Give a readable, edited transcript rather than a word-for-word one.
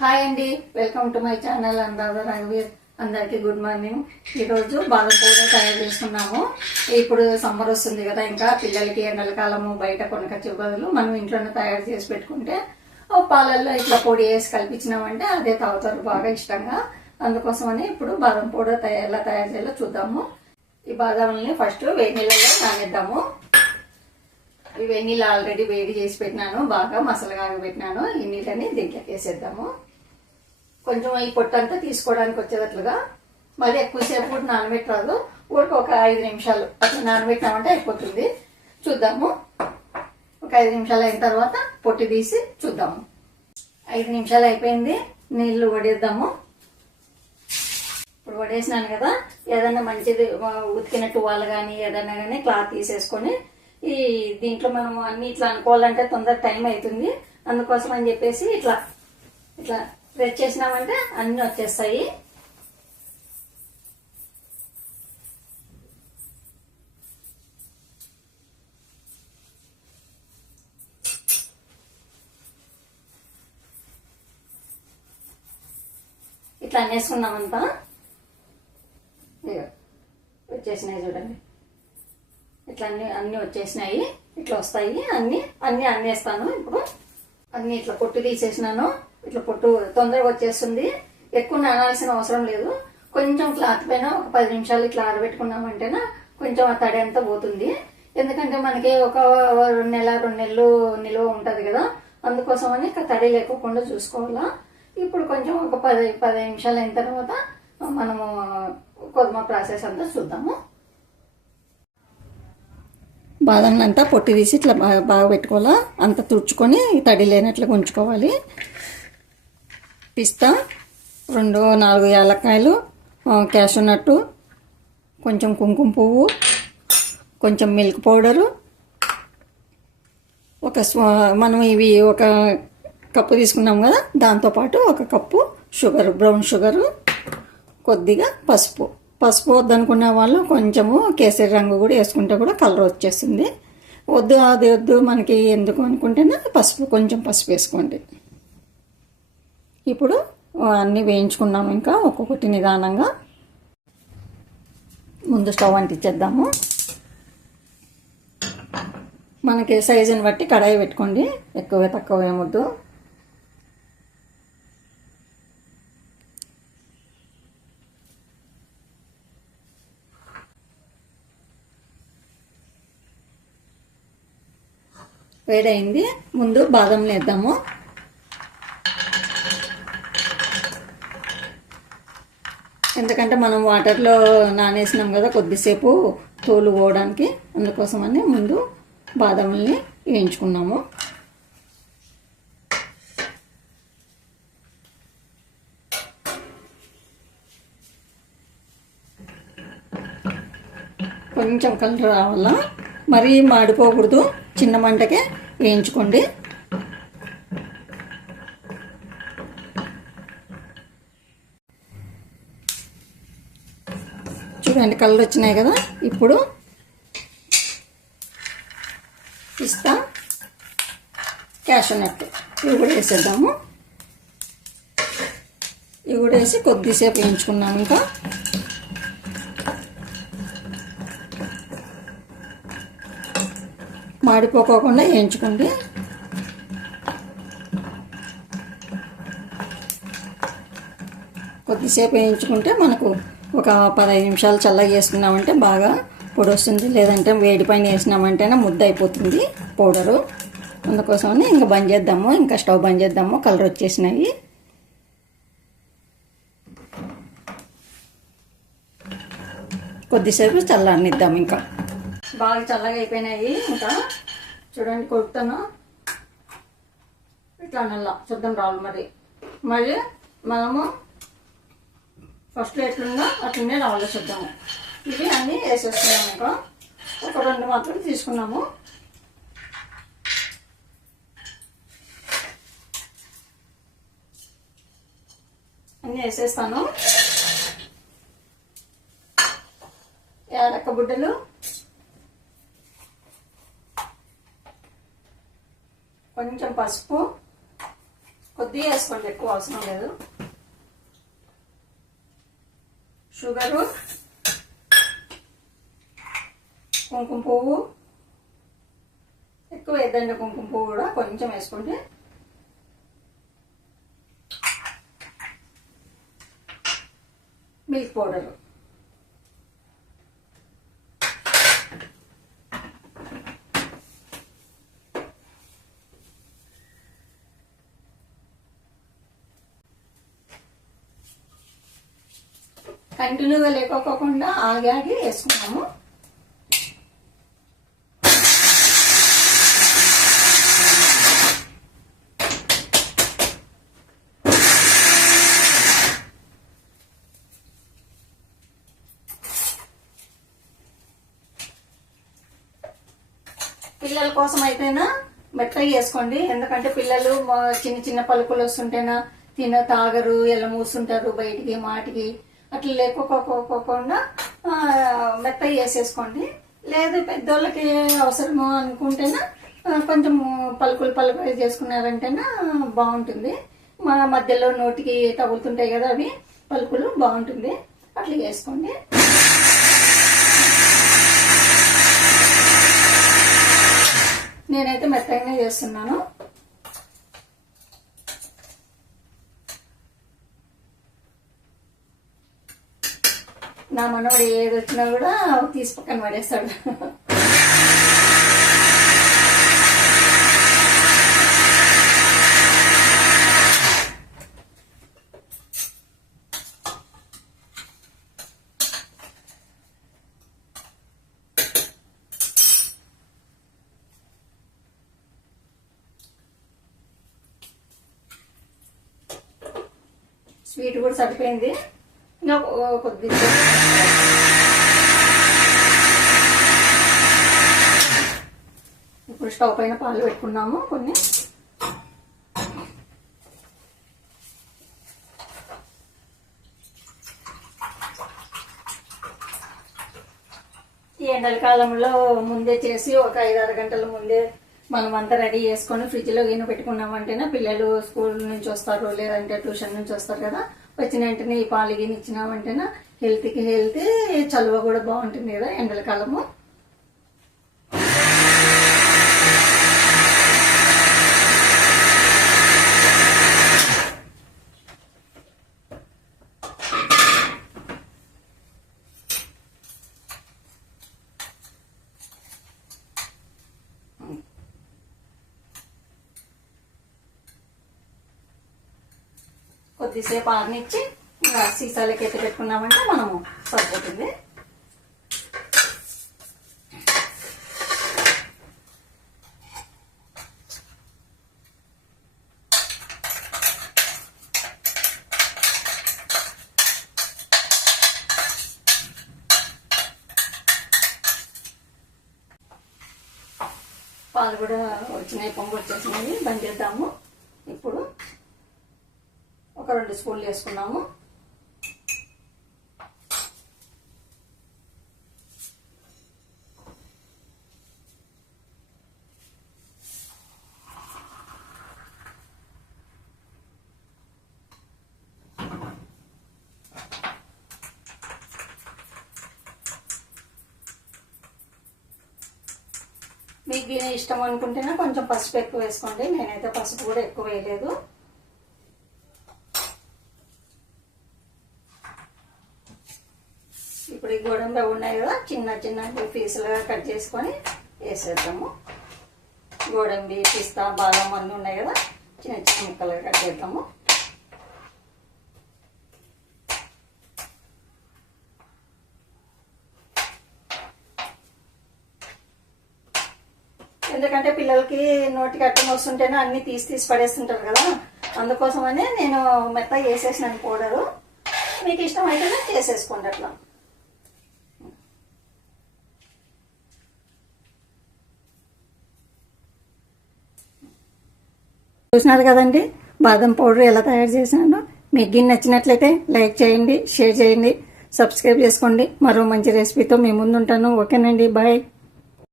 Hi అండి, welcome to my channel Anuradha రాఘవీర్. అందరికీ గుడ్ మార్నింగ్. ఈరోజు బాదం పౌడర్ తయారు చేసుకున్నాము. ఇప్పుడు సమ్మర్ వస్తుంది కదా, ఇంకా పిల్లలకి ఎండల కాలము బయట కొనకొచ్చే బదులు మనం ఇంట్లోనే తయారు చేసి పెట్టుకుంటే పాలల్లో ఇట్లా పొడి వేసి కల్పించినామంటే అదే తాగుతారు బాగా ఇష్టంగా. అందుకోసమని ఇప్పుడు బాదం పౌడర్ ఎలా తయారు చేయాలో చూద్దాము. ఈ బాదాంని ఫస్ట్ వేడి నీళ్ళలో నానేద్దాము. ఈ వేడి నీళ్ళు ఆల్రెడీ వేడి చేసి పెట్టినాను, బాగా మసలుగా పెట్టినాను. ఈ నీళ్ళని దీంట్లోకి వేసేద్దాము. కొంచెం ఈ పొట్టంతా తీసుకోవడానికి వచ్చేటట్లుగా, మళ్ళీ ఎక్కువసేపు కూడా నానబెట్టరాదు. ఊరికి ఒక 5 నిమిషాలు అట్లా నానబెట్టినామంటే అయిపోతుంది. చూద్దాము. ఒక 5 నిమిషాలు అయిన తర్వాత పొట్టి తీసి చూద్దాము. 5 నిమిషాలు అయిపోయింది. నీళ్లు వడేద్దాము. ఇప్పుడు వడేసినాను కదా, ఏదైనా మంచిది ఉతికిన టువాల్ కానీ ఏదైనా కానీ క్లాత్ తీసేసుకొని ఈ దీంట్లో మనం అన్ని ఇట్లా అనుకోవాలంటే తొందర టైం అవుతుంది. అందుకోసం అని చెప్పేసి ఇట్లా ఇట్లా ప్రెస్ చేసినామంటే అన్ని వచ్చేస్తాయి. ఇట్లా అనేసుకున్నామంతా వచ్చేసినాయి చూడండి. ఇట్లా అన్ని వచ్చేసినాయి. ఇట్లా వస్తాయి అన్ని అన్నేస్తాను. ఇప్పుడు అన్ని ఇట్లా పొట్టు తీసేసినాను. ఇట్లా పొట్టు తొందరగా వచ్చేస్తుంది. ఎక్కువ నానాల్సిన అవసరం లేదు. కొంచెం క్లాత్ పైన ఒక 10 నిమిషాలు ఇట్లా ఆరబెట్టుకున్నామంటేనా కొంచెం ఆ తడి అంతా పోతుంది. ఎందుకంటే మనకి ఒక 2 నెలలు నిల్వ ఉంటది కదా, అందుకోసమని తడి లేకుండా చూసుకోవాలా. ఇప్పుడు కొంచెం ఒక 10 నిమిషాలు అయిన తర్వాత మనము గోధుమ ప్రాసెస్ అంతా చూద్దాము. బాదంలంతా పొట్టి తీసి ఇట్లా బాగా పెట్టుకోవాలా. అంత తుడుచుకొని తడి లేనట్లుగా ఉంచుకోవాలి. పిస్తా 2-4 యాలక్కాయలు, క్యాషూ నట్టు, కొంచెం కుంకుమ పువ్వు, కొంచెం మిల్క్ పౌడరు, మనం ఇవి ఒక కప్పు తీసుకున్నాం కదా, దాంతోపాటు 1 కప్పు షుగర్, బ్రౌన్ షుగరు, కొద్దిగా పసుపు వద్దనుకునే వాళ్ళు కొంచెము కేసరి రంగు కూడా వేసుకుంటే కూడా కలర్ వచ్చేస్తుంది. అది వద్దు మనకి ఎందుకు అనుకుంటేనే కొంచెం పసుపు వేసుకోండి. ఇప్పుడు అన్నీ వేయించుకున్నాము. ఇంకా ఒక్కొక్కటి నిదానంగా ముందు స్టవ్ అంటించేద్దాము. మనకి సైజుని బట్టి కడాయి పెట్టుకోండి, ఎక్కువ తక్కువ ఏమొద్దు. వేడైంది. ముందు బాదం వేద్దాము. ఎందుకంటే మనం వాటర్లో నానేసినాం కదా కొద్దిసేపు తోలు పోవడానికి, అందుకోసమని ముందు బాదంని వేయించుకున్నాము. కొంచెం కలర్ రావాలా, మరీ మాడిపోకూడదు. చిన్న మంటకే వేయించుకోండి. చూడండి కలర్ వచ్చినాయి కదా. ఇప్పుడు పిస్తా, క్యాషూ నట్ ఇవి కూడా వేసేద్దాము. ఇవి కూడా వేసి కొద్దిసేపు వేయించుకున్నాము. ఇంకా మాడిపోకోకుండా వేయించుకోండి. కొద్దిసేపు వేయించుకుంటే మనకు ఒక 15 నిమిషాలు చల్లగా చేసుకున్నామంటే బాగా పొడి వస్తుంది. లేదంటే వేడి పైన వేసినామంటేనే ముద్ద అయిపోతుంది పౌడరు. అందుకోసమని ఇంకా బంద్ చేద్దాము. ఇంకా స్టవ్ బంద్ చేద్దాము. కలర్ వచ్చేసినాయి. కొద్దిసేపు చల్లనిద్దాము. ఇంకా బాగా చల్లగా అయిపోయినాయి. ఇంకా చూడండి కొడుతాను ఇట్లా నల్లా చూద్దాం రావాలి. మరి మనము ఫస్ట్ ఎట్లుందో అట్లనే రావాలి చూద్దాము. ఇవి అన్నీ వేసేస్తున్నాము. ఇంకా ఒక 2 మాత్రం తీసుకున్నాము. అన్నీ వేసేస్తాను. యాలక్క బుడ్డలు, కొంచెం పసుపు, కొద్దిగా వేసుకోండి, ఎక్కువ అవసరం లేదు. షుగరు, కుంకుమ పువ్వు ఎక్కువ వేద్దండి, కుంకుమ పువ్వు కూడా కొంచెం వేసుకోండి. మిల్క్ పౌడరు, కంటిన్యూగా లేకోకుండా ఆగి వేసుకున్నాము. పిల్లల కోసం అయితేనా మెత్తగా వేసుకోండి, ఎందుకంటే పిల్లలు చిన్న చిన్న పలుకులు వస్తుంటేనా తాగరు, ఎలా మూస్తుంటారు బయటికి మాటికి. అట్లా లేకపోకుండా మెత్తగా వేసేసుకోండి. లేదు పెద్దోళ్ళకి అవసరమో అనుకుంటేనా కొంచెం పలుకులు చేసుకున్నారంటేనా బాగుంటుంది. మా మధ్యలో నోటికి తగులుతుంటాయి కదా అవి పలుకులు, బాగుంటుంది. అట్లా వేసుకోండి. నేనైతే మెత్తగానే చేస్తున్నాను. నా మనవాడు ఏది వచ్చినా కూడా తీసి పక్కన పడేస్తాడు. స్వీట్ కూడా సరిపోయింది. ఇంకా కొద్దిగా ఇప్పుడు స్టవ్ పైన పాలు పెట్టుకున్నాము కొన్ని. ఈ ఎండల కాలంలో ముందే చేసి ఒక 5-6 గంటల ముందే మనం అంతా రెడీ చేసుకొని ఫ్రిడ్జ్లో గిన్నె పెట్టుకున్నామంటేనే పిల్లలు స్కూల్ నుంచి వస్తారు, లేదంటే ట్యూషన్ నుంచి వస్తారు కదా, వచ్చిన వెంటనే ఈ పాలు గిన్నె ఇచ్చినామంటేనా హెల్త్కి హెల్త్, చలువ కూడా బాగుంటుంది కదా ఎండల కాలము. కొద్దిసేపు ఆరనిచ్చి సీసాలకి ఎత్తి పెట్టుకున్నామంటే మనము సరిపోతుంది. పాలు కూడా వచ్చినాయి, పొంగు వచ్చేసినాయి. బంద్ చేద్దాము. ఇప్పుడు ఒక 2 స్పూన్లు వేసుకున్నాము. మీకు ఇష్టం అనుకుంటేనే కొంచెం పసుపు ఎక్కువ వేసుకోండి. నేనైతే పసుపు కూడా ఎక్కువ వేయలేదు. ఇప్పుడు ఈ గోడంబి ఉన్నాయి కదా, చిన్న చిన్న పీసులుగా కట్ చేసుకొని వేసేద్దాము. గోడంబి, పిస్తా, బాదం అన్నీ ఉన్నాయి కదా, చిన్న చిన్న ముక్కలుగా కట్ చేద్దాము. ఎందుకంటే పిల్లలకి నోటికి అట్టం వస్తుంటేనే అన్ని తీసి పడేస్తుంటారు కదా, అందుకోసమనే నేను మెత్తగా వేసేసినాను పౌడరు. మీకు ఇష్టం అయితేనే చేసేసుకోండి అట్లా. చూసినారు కదండి బాదం పౌడర్ ఎలా తయారు చేసినానో. మీకు నచ్చినట్లయితే లైక్ చేయండి, షేర్ చేయండి, సబ్స్క్రైబ్ చేసుకోండి. మరో మంచి రెసిపీతో మీ ముందుంటాను. ఓకేనండి, బాయ్.